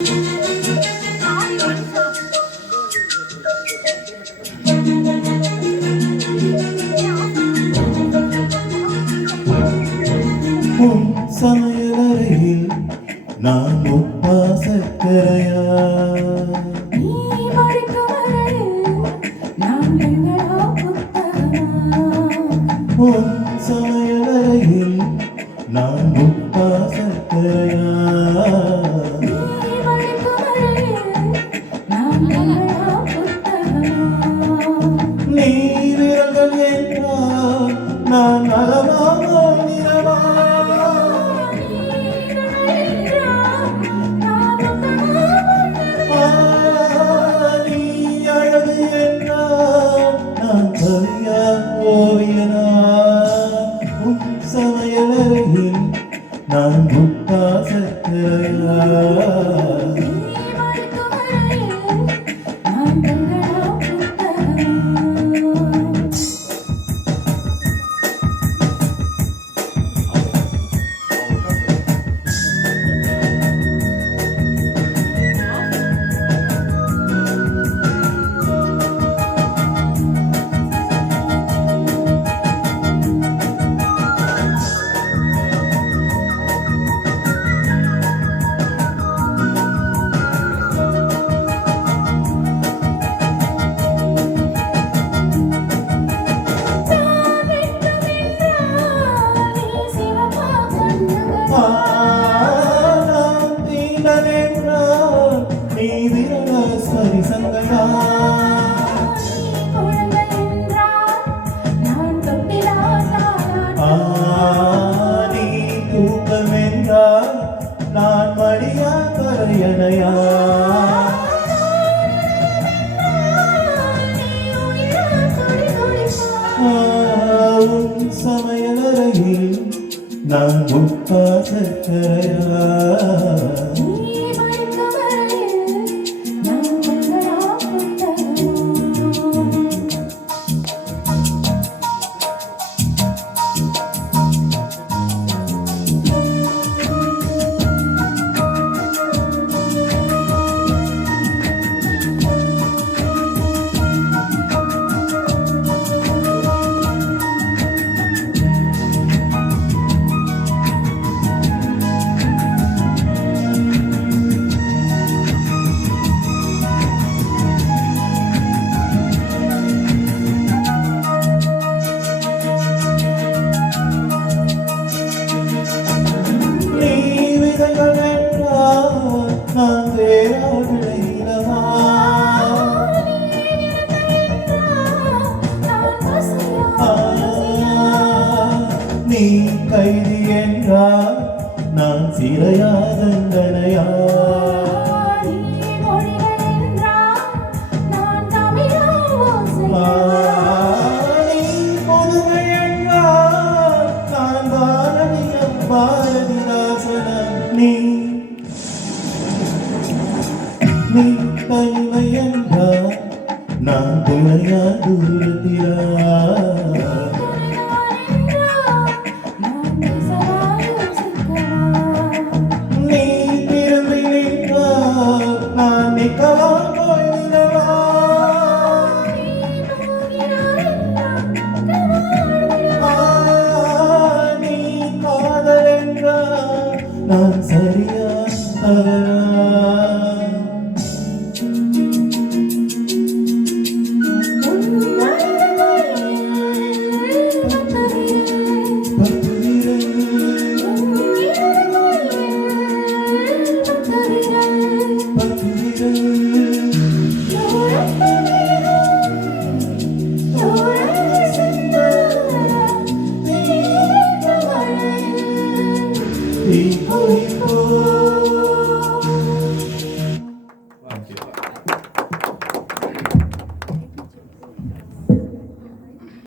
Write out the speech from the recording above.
உன் சமையலறையில் நான் உப்பா சர்க்கரையா? நீ மடிக்கும் அறையில் நான் பெண்களா புத்தகமா? உன் சமையலறையில் நான் உப்பா சர்க்கரையா? நீ மடிக்கும் அறையில் நான் பெண்களா புத்தகமா? நீ விரல்கள் என்றால் நான் நலமாக நிறமா? நீ அழகு என்றால் நான் கவியா ஓவியனா? உன் சமையலறையில் நான் உப்பா சர்க்கரையா? நான் மடியா கரையணையா? உன் சமையலறையில் நான் உப்பா சர்க்கரையா? நீ கைதி என்றால் நான் சிறையா தண்டனையா? நீ புதுமை என்றால் நான் பாரதியம் பாரதிதாசனம். நீ தனிமை என்றால் நான் துணையா தூரத்திலா? நீ திரும்பி நின்றால் நான் நிற்கவா போய்விடவா? நீ காதல் என்றால் நான் சரியா தவறா? People